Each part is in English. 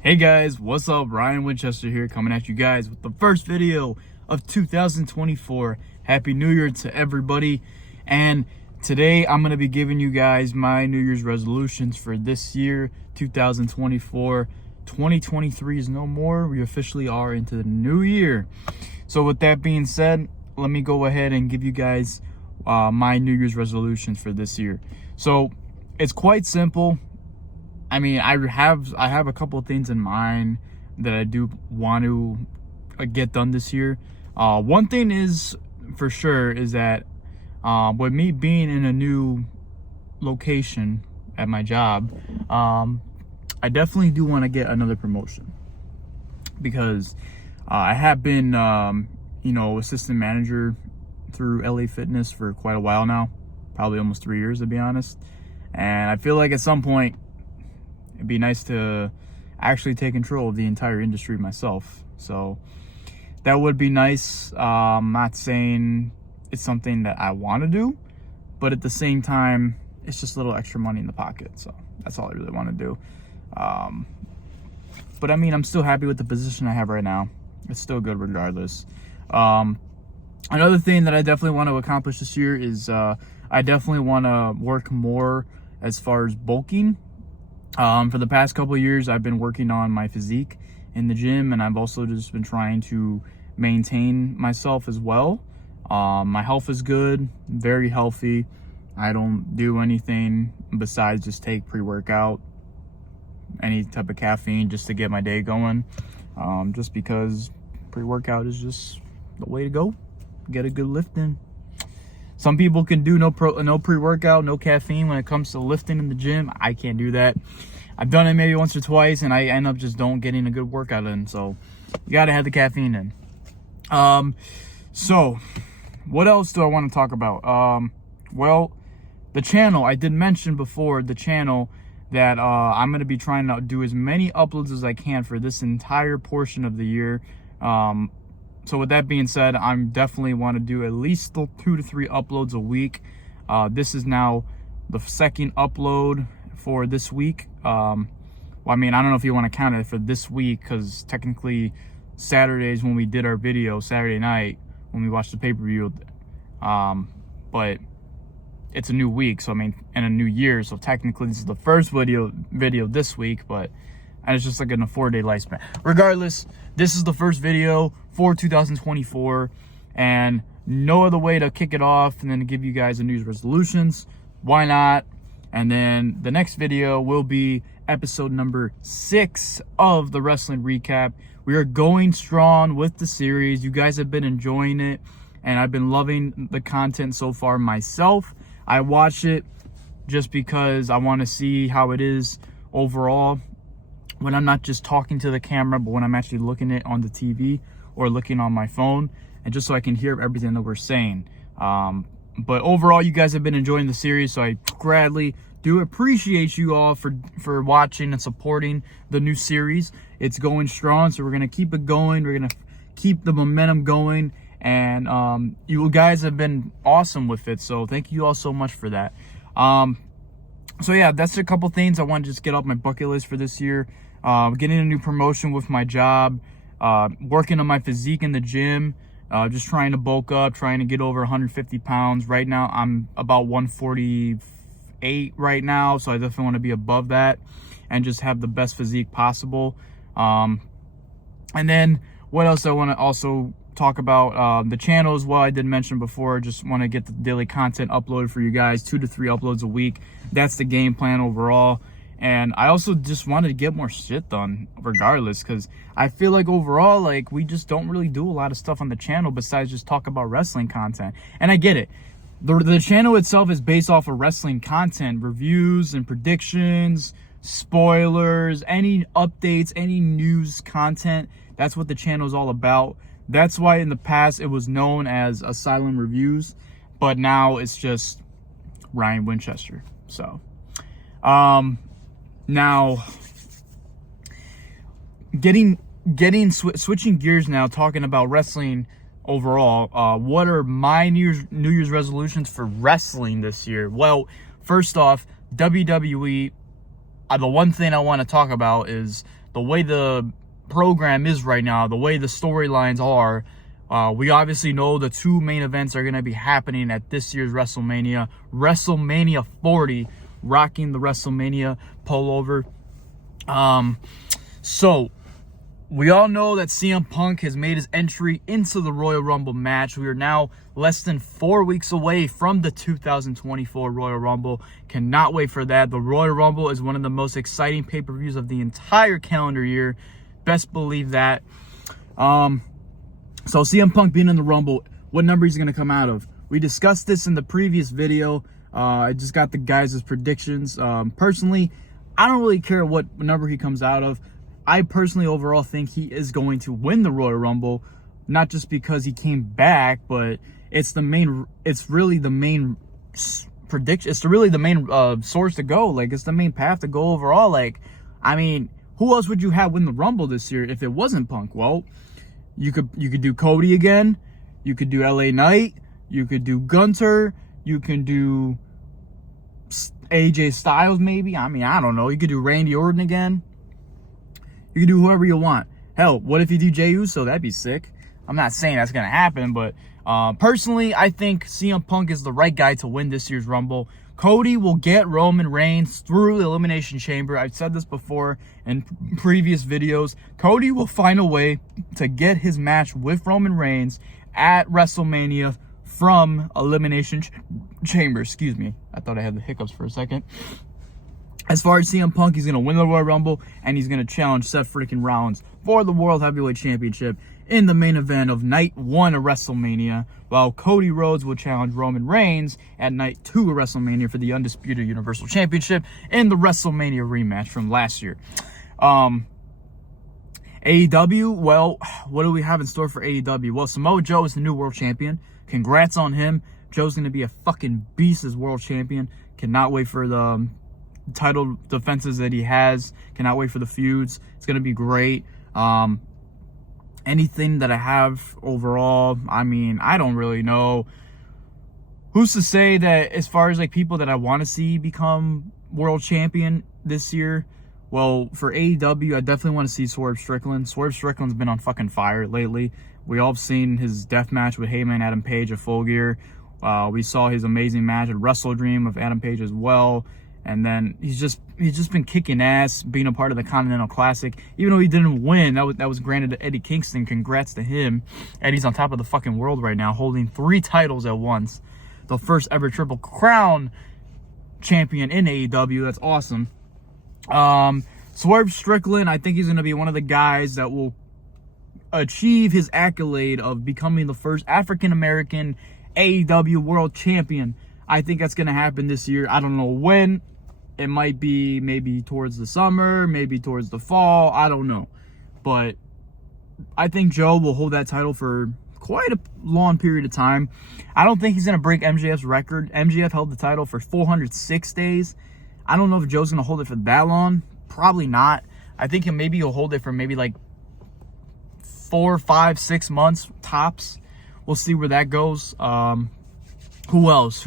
Hey guys, what's up? Ryan Winchester here, coming at you guys with the first video of 2024. Happy New Year to everybody. And today I'm going to be giving you guys my New Year's resolutions for this year, 2024. 2023 is no more. We officially are into the new year. So with that being said, let me go ahead and give you guys my New Year's resolutions for this year. So it's quite simple. I mean, I have a couple of things in mind that I do want to get done this year. One thing is for sure is that with me being in a new location at my job, I definitely do want to get another promotion, because I have been, assistant manager through LA Fitness for quite a while now, probably almost 3 years to be honest. And I feel like at some point, it'd be nice to actually take control of the entire industry myself. So that would be nice. I'm not saying it's something that I want to do, but at the same time, it's just a little extra money in the pocket. So that's all I really want to do. But I mean, I'm still happy with the position I have right now. It's still good regardless. Another thing that I definitely want to accomplish this year is I definitely want to work more as far as bulking. For the past couple of years, I've been working on my physique in the gym, and I've also just been trying to maintain myself as well. My health is good, very healthy. I don't do anything besides just take pre-workout, any type of caffeine just to get my day going. Just because pre-workout is just the way to go. Get a good lift in. Some people can do no pre-workout, no caffeine when it comes to lifting in the gym. I can't do that. I've done it maybe once or twice, and I end up just don't getting a good workout in. So you gotta have the caffeine in. So what else do I want to talk about? Well, the channel, I did mention before, the channel that I'm gonna be trying to do as many uploads as I can for this entire portion of the year. So with that being said, I'm definitely want to do at least 2 to 3 uploads a week. This is now the second upload for this week. Well, I mean, I don't know if you want to count it for this week, because technically Saturdays when we did our video, Saturday night when we watched the pay-per-view, but it's a new week, so I mean, and a new year, so technically this is the first video this week, but and it's just like in a 4-day lifespan. Regardless, this is the first video for 2024, and no other way to kick it off and then to give you guys the New Year's resolutions. Why not? And then the next video will be episode number 6 of the wrestling recap. We are going strong with the series. You guys have been enjoying it, and I've been loving the content so far myself. I watch it just because I want to see how it is overall, when I'm not just talking to the camera, but when I'm actually looking at it on the TV or looking on my phone, and just so I can hear everything that we're saying. But overall, you guys have been enjoying the series, so I gladly do appreciate you all for watching and supporting the new series. It's going strong, so we're going to keep it going. We're going to keep the momentum going, and you guys have been awesome with it, so thank you all so much for that. So yeah, that's a couple things I want to just get off my bucket list for this year. Getting a new promotion with my job, working on my physique in the gym, just trying to bulk up, trying to get over 150 pounds. Right now, I'm about 148 right now, so I definitely want to be above that and just have the best physique possible. And then what else I want to also talk about, the channel as well. I did mention before, just want to get the daily content uploaded for you guys, 2 to 3 uploads a week. That's the game plan overall. And I also just wanted to get more shit done regardless, because I feel like overall, like, we just don't really do a lot of stuff on the channel besides just talk about wrestling content. And I get it. The channel itself is based off of wrestling content, reviews and predictions, spoilers, any updates, any news content. That's what the channel is all about. That's why in the past it was known as Asylum Reviews, but now it's just Ryan Winchester. So, now switching gears now, talking about wrestling overall. What are my New Year's resolutions for wrestling this year? Well, first off, WWE. The one thing I want to talk about is the way the program is right now, the way the storylines are, we obviously know the 2 main events are going to be happening at this year's WrestleMania. WrestleMania 40, rocking the WrestleMania pullover. So we all know that CM Punk has made his entry into the Royal Rumble match. We are now less than 4 weeks away from the 2024 Royal Rumble. Cannot wait for that. The Royal Rumble is one of the most exciting pay-per-views of the entire calendar year. Best believe that. So CM Punk being in the Rumble, what number he's going to come out of? We discussed this in the previous video. I just got the guys' predictions. Personally, I don't really care what number he comes out of. I personally overall think he is going to win the Royal Rumble, not just because he came back, but it's really the main prediction. It's really the main source to go. Like, it's the main path to go overall. Like, I mean, who else would you have win the Rumble this year if it wasn't Punk? Well, you could do Cody again. You could do LA Knight. You could do Gunter. You can do AJ Styles maybe. I mean, I don't know. You could do Randy Orton again. You can do whoever you want. Hell, what if you do Jey Uso? That'd be sick. I'm not saying that's going to happen, but personally, I think CM Punk is the right guy to win this year's Rumble. Cody will get Roman Reigns through the Elimination Chamber. I've said this before in previous videos. Cody will find a way to get his match with Roman Reigns at WrestleMania from Elimination Chamber. Excuse me. I thought I had the hiccups for a second. As far as CM Punk, he's going to win the Royal Rumble, and he's going to challenge Seth freaking Rollins for the World Heavyweight Championship in the main event of Night 1 of WrestleMania, while Cody Rhodes will challenge Roman Reigns at Night 2 of WrestleMania for the Undisputed Universal Championship in the WrestleMania rematch from last year. AEW, well, what do we have in store for AEW? Well, Samoa Joe is the new world champion. Congrats on him. Joe's going to be a fucking beast as world champion. Cannot wait for the title defenses that he has. Cannot wait for the feuds. It's going to be great. Anything that I have overall, I mean, I don't really know. Who's to say that as far as like people that I want to see become world champion this year? Well, for AEW, I definitely want to see Swerve Strickland. Swerve Strickland's been on fucking fire lately. We all have seen his death match with Heyman Adam Page at Full Gear. We saw his amazing match at Wrestle Dream of Adam Page as well. And then he's just been kicking ass, being a part of the Continental Classic. Even though he didn't win, that was granted to Eddie Kingston. Congrats to him. Eddie's on top of the fucking world right now, holding 3 titles at once. The first ever Triple Crown champion in AEW. That's awesome. Swerve Strickland, I think he's going to be one of the guys that will achieve his accolade of becoming the first African-American AEW world champion. I think that's going to happen this year. I don't know when. It might be maybe towards the summer, maybe towards the fall. I don't know. But I think Joe will hold that title for quite a long period of time. I don't think he's going to break MJF's record. MJF held the title for 406 days. I don't know if Joe's going to hold it for that long. Probably not. I think he'll hold it for maybe like 4, 5, 6 months tops. We'll see where that goes. Who else?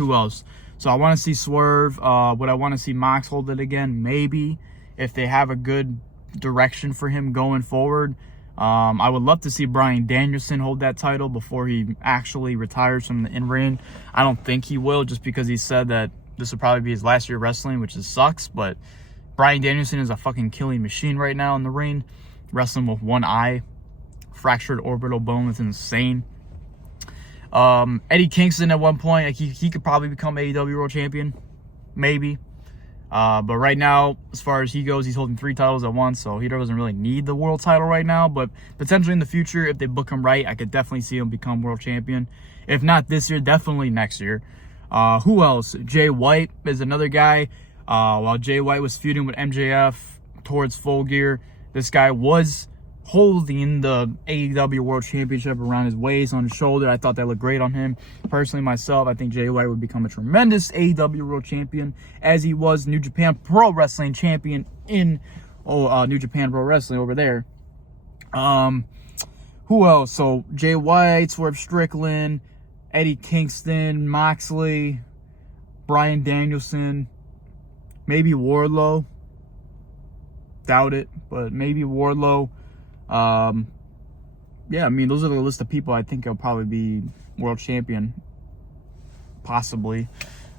So I want to see Swerve. Would I want to see Mox hold it again? Maybe. If they have a good direction for him going forward. I would love to see Bryan Danielson hold that title before he actually retires from the in-ring. I don't think he will, just because he said that this will probably be his last year wrestling, which sucks. But Bryan Danielson is a fucking killing machine right now in the ring. Wrestling with one eye. Fractured orbital bone. It's insane. Eddie Kingston at one point, like he could probably become AEW World Champion, maybe. But right now, as far as he goes, he's holding 3 titles at once, so he doesn't really need the world title right now. But potentially in the future, if they book him right, I could definitely see him become world champion. If not this year, definitely next year. Who else? Jay White is another guy. While Jay White was feuding with MJF towards Full Gear, this guy was holding the AEW World Championship around his waist, on his shoulder. I thought that looked great on him. Personally, myself, I think Jay White would become a tremendous AEW World Champion, as he was New Japan Pro Wrestling Champion in New Japan Pro Wrestling over there. Who else? So Jay White, Swerve Strickland, Eddie Kingston, Moxley, Bryan Danielson, maybe Wardlow. doubt it, but maybe Wardlow. Yeah, I mean, those are the list of people I think will probably be world champion, possibly.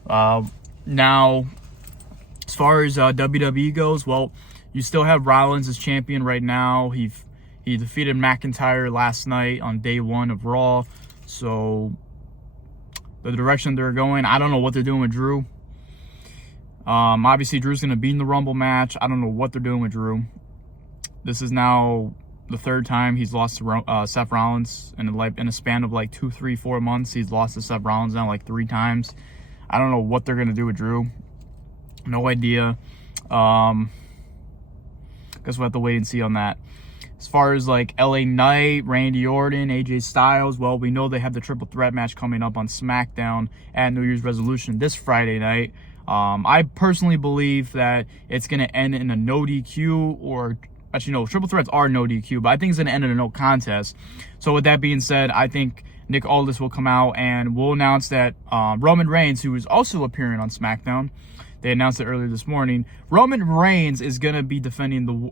Now, as far as WWE goes, well, you still have Rollins as champion right now. He defeated McIntyre last night on day 1 of Raw. So the direction they're going, I don't know what they're doing with Drew. Obviously, Drew's going to be in the Rumble match. I don't know what they're doing with Drew. This is now the 3rd time he's lost to Seth Rollins in a span of like 2, 3, 4 months. He's lost to Seth Rollins now like 3 times. I don't know what they're going to do with Drew. No idea. Guess we'll have to wait and see on that. As far as like LA Knight, Randy Orton, AJ Styles, well, we know they have the triple threat match coming up on SmackDown at New Year's Resolution this Friday night. I personally believe that it's going to end in a no DQ, or actually no, triple threats are no DQ, but I think it's going to end in a no contest. So with that being said, I think Nick Aldis will come out and will announce that Roman Reigns, who is also appearing on SmackDown, they announced it earlier this morning, Roman Reigns is going to be defending the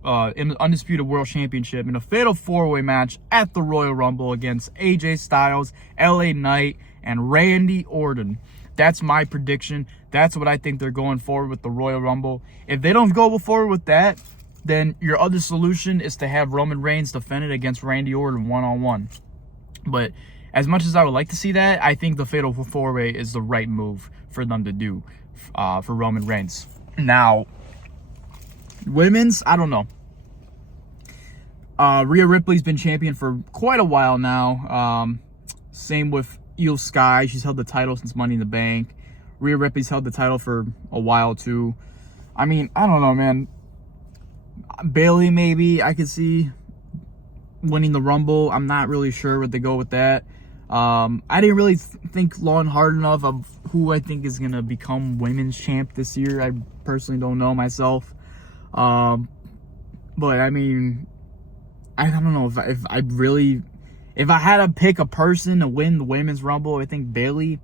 Undisputed World Championship in a fatal 4-way match at the Royal Rumble against AJ Styles, LA Knight, and Randy Orton. That's my prediction. That's what I think they're going forward with the Royal Rumble. If they don't go forward with that, then your other solution is to have Roman Reigns defend it against Randy Orton one-on-one. But as much as I would like to see that, I think the fatal 4-way is the right move for them to do for Roman Reigns. Now, women's, I don't know. Rhea Ripley's been champion for quite a while now. Same with Io Sky. She's held the title since Money in the Bank. Rhea Ripley's held the title for a while too. I mean, I don't know, man. Bayley, maybe I could see winning the Rumble. I'm not really sure what they go with that. I didn't really think long and hard enough of who I think is going to become women's champ this year. I personally don't know myself. But I mean, I don't know if I had to pick a person to win the Women's Rumble, I think Bayley,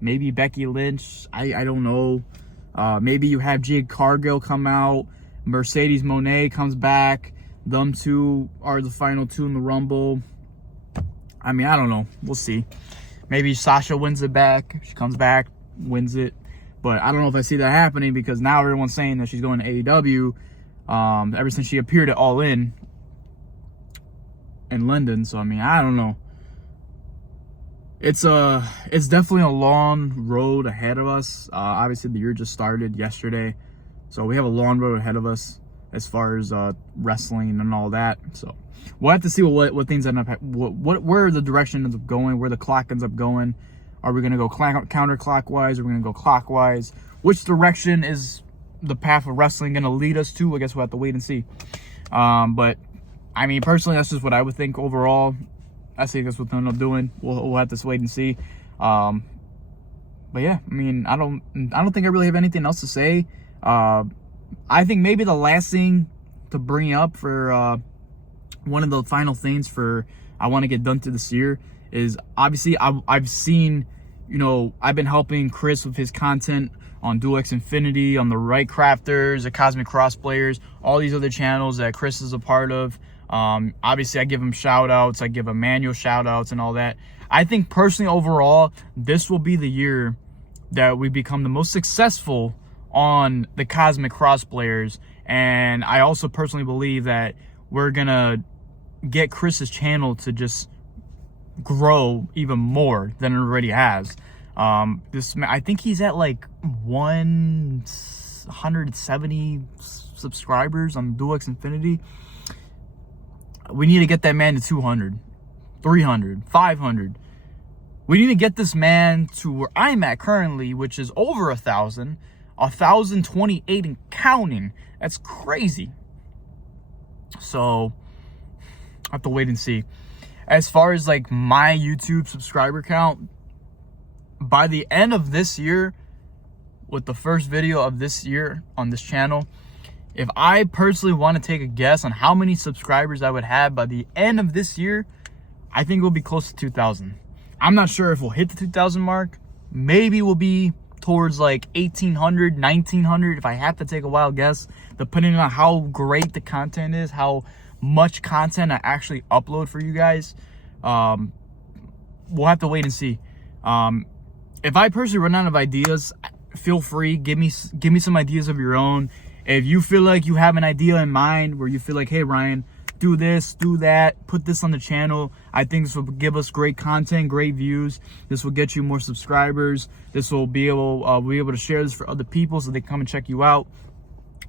maybe Becky Lynch. I don't know. Maybe you have Jade Cargill come out. Mercedes Moné comes back. Them two are the final 2 in the Rumble. I mean, I don't know. We'll see. Maybe Sasha wins it back. She comes back, wins it. But I don't know if I see that happening, because now everyone's saying that she's going to AEW ever since she appeared at All In London. So, I mean, I don't know. It's definitely a long road ahead of us. Obviously, the year just started yesterday. So, we have a long road ahead of us as far as wrestling and all that. So, we'll have to see what things end up, where the direction ends up going, where the clock ends up going. Are we going to go counterclockwise? Are we going to go clockwise? Which direction is the path of wrestling going to lead us to? I guess we'll have to wait and see. But, I mean, personally, that's just what I would think overall. I think that's what they'll end up doing. We'll have to wait and see. But, yeah, I mean, I don't think I really have anything else to say. I think maybe the last thing to bring up for one of the final things I want to get done to this year is, obviously I've seen, I've been helping Chris with his content on Dual X Infinity, on the Wright Crafters, the Cosmic Crossplayers, all these other channels that Chris is a part of. Obviously I give him shout outs, I give Emmanuel shout outs and all that. I think personally overall, this will be the year that we become the most successful on the Cosmic Crossplayers. And I also personally believe that we're gonna get Chris's channel to just grow even more than it already has. I think he's at like 170 subscribers on Dual X Infinity. We need to get that man to 200, 300, 500. We need to get this man to where I'm at currently, which is over 1,000, 1,028 and counting. That's crazy. So I have to wait and see. As far as like my YouTube subscriber count, by the end of this year, with the first video of this year on this channel, if I personally want to take a guess on how many subscribers I would have by the end of this year, I think we'll be close to 2,000. I'm not sure if we'll hit the 2,000 mark. Maybe we'll be towards like 1,800, 1,900 if I have to take a wild guess, depending on how great the content is, how much content I actually upload for you guys. We'll have to wait and see. If I personally run out of ideas, feel free, give me some ideas of your own. If you feel like you have an idea in mind where you feel like, hey Ryan, do this, do that, put this on the channel, I think this will give us great content, great views. This will get you more subscribers. This will be able to share this for other people so they come and check you out.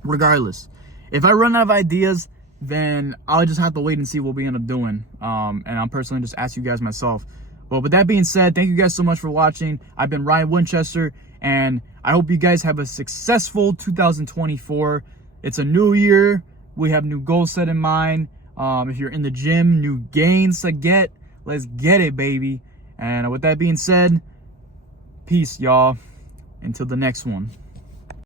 Regardless, if I run out of ideas, then I'll just have to wait and see what we end up doing. And I'm personally just ask you guys myself. But with that being said, thank you guys so much for watching. I've been Ryan Winchester, and I hope you guys have a successful 2024. It's a new year. We have new goals set in mind. If you're in the gym, new gains to get. Let's get it, baby. And with that being said, peace, y'all. Until the next one.